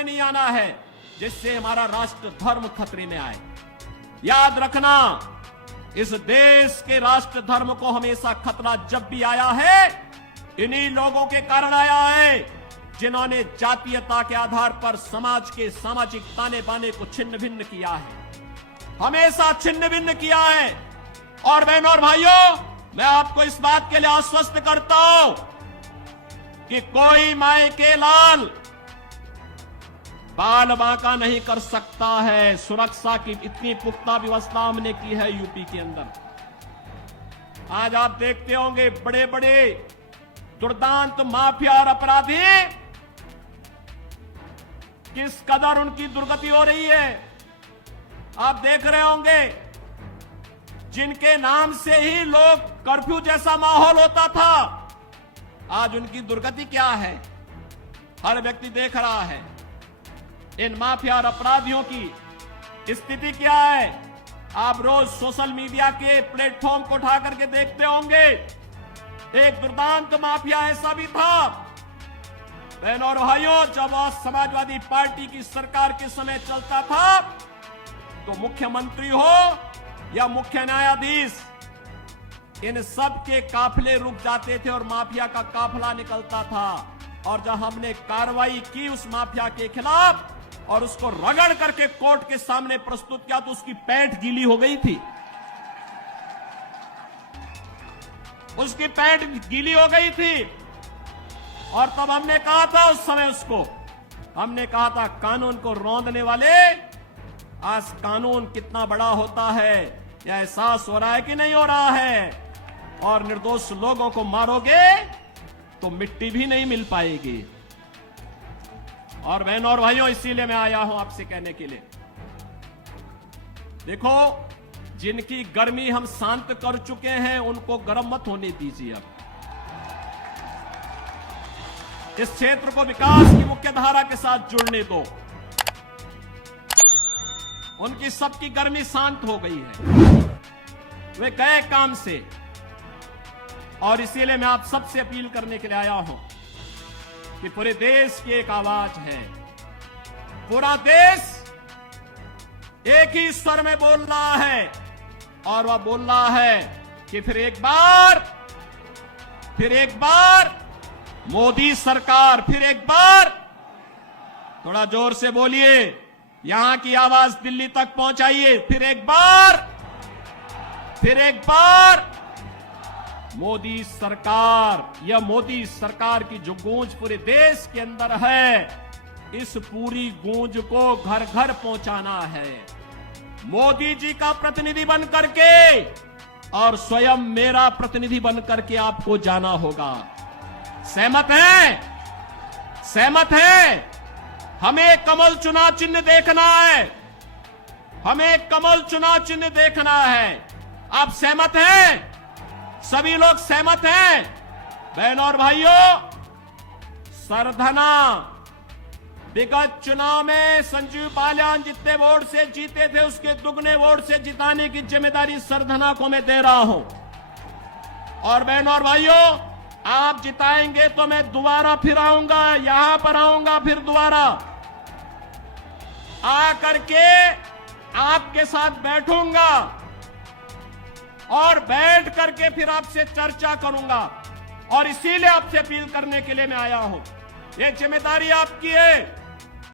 में नहीं आना है जिससे हमारा राष्ट्र धर्म खतरे में आए। याद रखना, इस देश के राष्ट्र धर्म को हमेशा खतरा जब भी आया है, इन्हीं लोगों के कारण आया है जिन्होंने जातीयता के आधार पर समाज के सामाजिक ताने बाने को छिन्न भिन्न किया है, हमेशा छिन्न भिन्न किया है। और बहनों और भाइयों, मैं आपको इस बात के लिए आश्वस्त करता हूं कि कोई माय के लाल बाल बांका नहीं कर सकता है। सुरक्षा की इतनी पुख्ता व्यवस्था हमने की है यूपी के अंदर। आज आप देखते होंगे बड़े बड़े दुर्दांत माफिया और अपराधी किस कदर उनकी दुर्गति हो रही है। आप देख रहे होंगे, जिनके नाम से ही लोग कर्फ्यू जैसा माहौल होता था, आज उनकी दुर्गति क्या है, हर व्यक्ति देख रहा है। इन माफिया और अपराधियों की स्थिति क्या है, आप रोज सोशल मीडिया के प्लेटफॉर्म को उठा करके देखते होंगे। एक दुर्दांत माफिया ऐसा भी था, बहनों और भाइयों, जब समाजवादी पार्टी की सरकार के समय चलता था तो मुख्यमंत्री हो या मुख्य न्यायाधीश, इन सब के काफिले रुक जाते थे और माफिया का काफिला निकलता था। और जब हमने कार्रवाई की उस माफिया के खिलाफ और उसको रगड़ करके कोर्ट के सामने प्रस्तुत किया तो उसकी पैंट गीली हो गई थी, उसकी पैंट गीली हो गई थी। और तब हमने कहा था, उस समय उसको हमने कहा था, कानून को रौंदने वाले, आज कानून कितना बड़ा होता है यह एहसास हो रहा है कि नहीं हो रहा है। और निर्दोष लोगों को मारोगे तो मिट्टी भी नहीं मिल पाएगी। और बहनों और भाइयों, इसीलिए मैं आया हूं आपसे कहने के लिए, देखो, जिनकी गर्मी हम शांत कर चुके हैं उनको गर्म मत होने दीजिए। अब इस क्षेत्र को विकास की मुख्य धारा के साथ जुड़ने दो। उनकी सबकी गर्मी शांत हो गई है, वे गए काम से। और इसीलिए मैं आप सबसे अपील करने के लिए आया हूं कि पूरे देश की एक आवाज है, पूरा देश एक ही स्वर में बोल रहा है। और वह बोल रहा है कि फिर एक बार मोदी सरकार, फिर एक बार, थोड़ा जोर से बोलिए, यहां की आवाज दिल्ली तक पहुंचाइए, फिर एक बार मोदी सरकार। यह मोदी सरकार की जो गूंज पूरे देश के अंदर है, इस पूरी गूंज को घर घर पहुंचाना है। मोदी जी का प्रतिनिधि बन करके और स्वयं मेरा प्रतिनिधि बन करके आपको जाना होगा। सहमत हैं? सहमत हैं? हमें कमल चुनाव चिन्ह देखना है, हमें कमल चुनाव चिन्ह देखना है। आप सहमत हैं? सभी लोग सहमत हैं? बहनों और भाइयों, सरधना विगत चुनाव में संजीव बालियान जितने वोट से जीते थे उसके दुगने वोट से जिताने की जिम्मेदारी सरधना को मैं दे रहा हूं। और बहनों और भाइयों, आप जिताएंगे तो मैं दोबारा फिर आऊंगा, यहां पर आऊंगा, फिर दोबारा आकर के आपके साथ बैठूंगा और बैठ करके फिर आपसे चर्चा करूंगा। और इसीलिए आपसे अपील करने के लिए मैं आया हूं। ये जिम्मेदारी आपकी है।